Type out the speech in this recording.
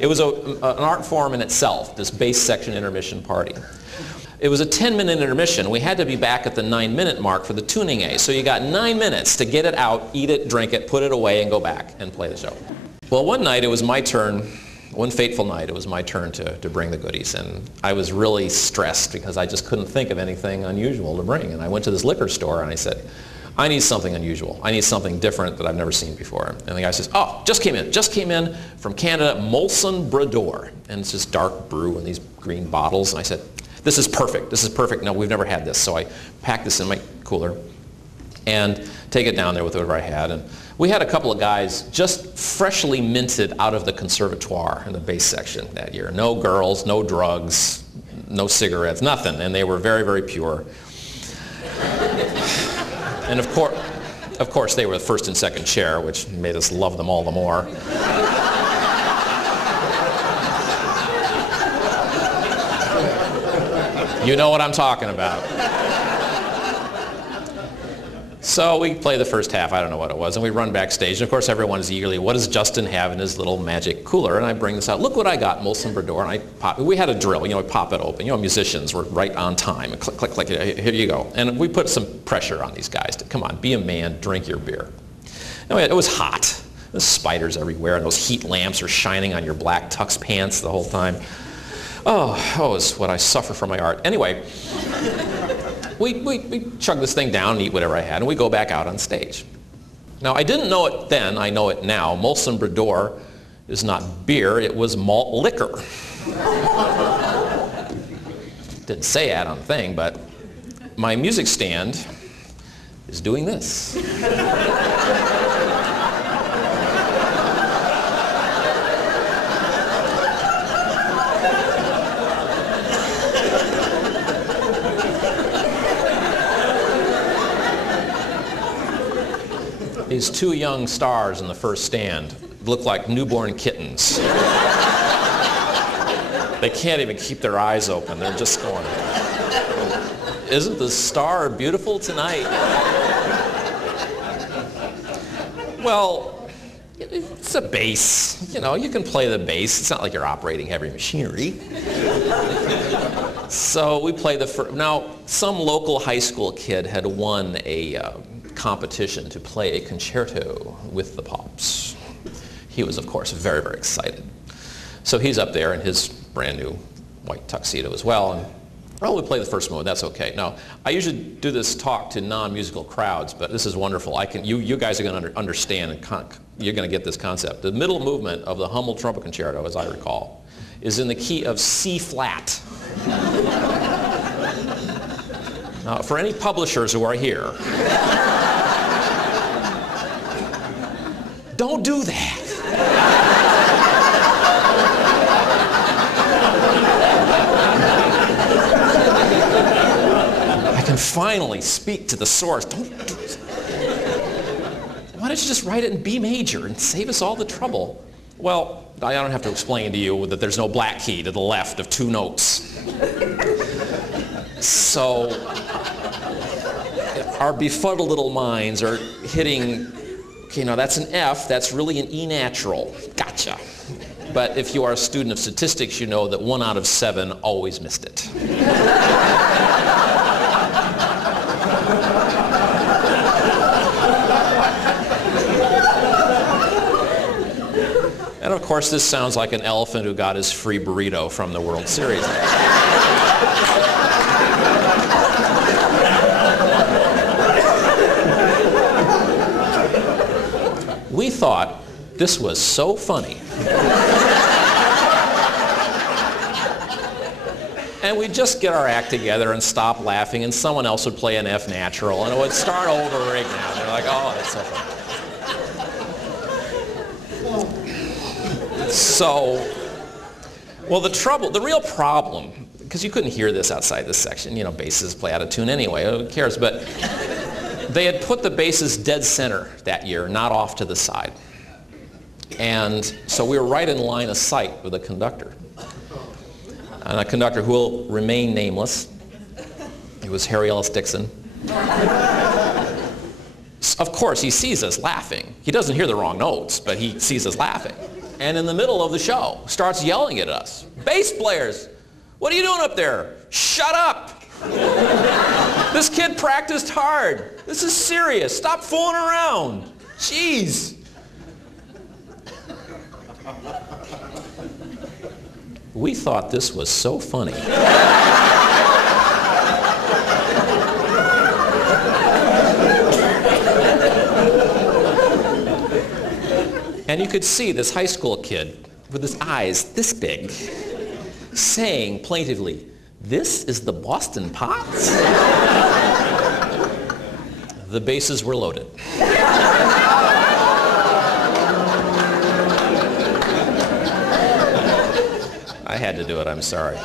It was an art form in itself, this bass section intermission party. It was a 10-minute intermission. We had to be back at the 9-minute mark for the tuning A. So you got 9 minutes to get it out, eat it, drink it, put it away, and go back and play the show. Well, one night it was my turn, one fateful night, it was my turn to bring the goodies. And I was really stressed because I just couldn't think of anything unusual to bring. And I went to this liquor store and I said, I need something unusual. I need something different that I've never seen before. And the guy says, oh, just came in from Canada, Molson Brador. And it's this dark brew in these green bottles. And I said, this is perfect. No, we've never had this. So I packed this in my cooler and take it down there with whatever I had. And we had a couple of guys just freshly minted out of the conservatoire in the bass section that year. No girls, no drugs, no cigarettes, nothing. And they were very, very pure. And of course, they were the first and second chair, which made us love them all the more. You know what I'm talking about. So we play the first half, I don't know what it was, and we run backstage. And of course, everyone is eagerly, what does Justin have in his little magic cooler? And I bring this out. Look what I got, Molson Brador. And I pop, we had a drill, we pop it open. Musicians were right on time. And click, click, click, here you go. And we put some pressure on these guys to, come on, be a man, drink your beer. Anyway, it was hot. There's spiders everywhere, and those heat lamps are shining on your black tux pants the whole time. Oh, it's what I suffer from my art. Anyway, we chug this thing down and eat whatever I had, and we go back out on stage. Now, I didn't know it then, I know it now. Molson Brador is not beer, it was malt liquor. Didn't say that on the thing, but my music stand is doing this. These two young stars in the first stand look like newborn kittens. They can't even keep their eyes open. They're just going, isn't the star beautiful tonight? Well, it's a bass. You can play the bass. It's not like you're operating heavy machinery. So we play the first. Now, some local high school kid had won a competition to play a concerto with the Pops. He was, of course, very, very excited. So he's up there in his brand new white tuxedo as well, and well, we play the first movement, that's okay. Now, I usually do this talk to non-musical crowds, but this is wonderful. You guys are going to understand, and you're going to get this concept. The middle movement of the Hummel Trumpet Concerto, as I recall, is in the key of C flat. Now, for any publishers who are here, don't do that. I can finally speak to the source. Don't do this. Why don't you just write it in B major and save us all the trouble? Well, I don't have to explain to you that there's no black key to the left of two notes. So our befuddled little minds are hitting, that's an F, that's really an E natural. Gotcha. But if you are a student of statistics, you know that 1 out of 7 always missed it. And of course, this sounds like an elephant who got his free burrito from the World Series. We thought this was so funny. And we'd just get our act together and stop laughing, and someone else would play an F natural, and it would start over again. They're like, oh, that's so funny. So, well, the real problem, because you couldn't hear this outside this section, basses play out of tune anyway, who cares, but they had put the basses dead center that year, not off to the side. And so we were right in line of sight with a conductor. And a conductor who will remain nameless. It was Harry Ellis Dixon. Of course, he sees us laughing. He doesn't hear the wrong notes, but he sees us laughing. and in the middle of the show starts yelling at us. Bass players, what are you doing up there? Shut up! This kid practiced hard. This is serious. Stop fooling around. Jeez. We thought this was so funny. And you could see this high school kid with his eyes this big saying plaintively, "This is the Boston Pots?" The bases were loaded. I had to do it, I'm sorry.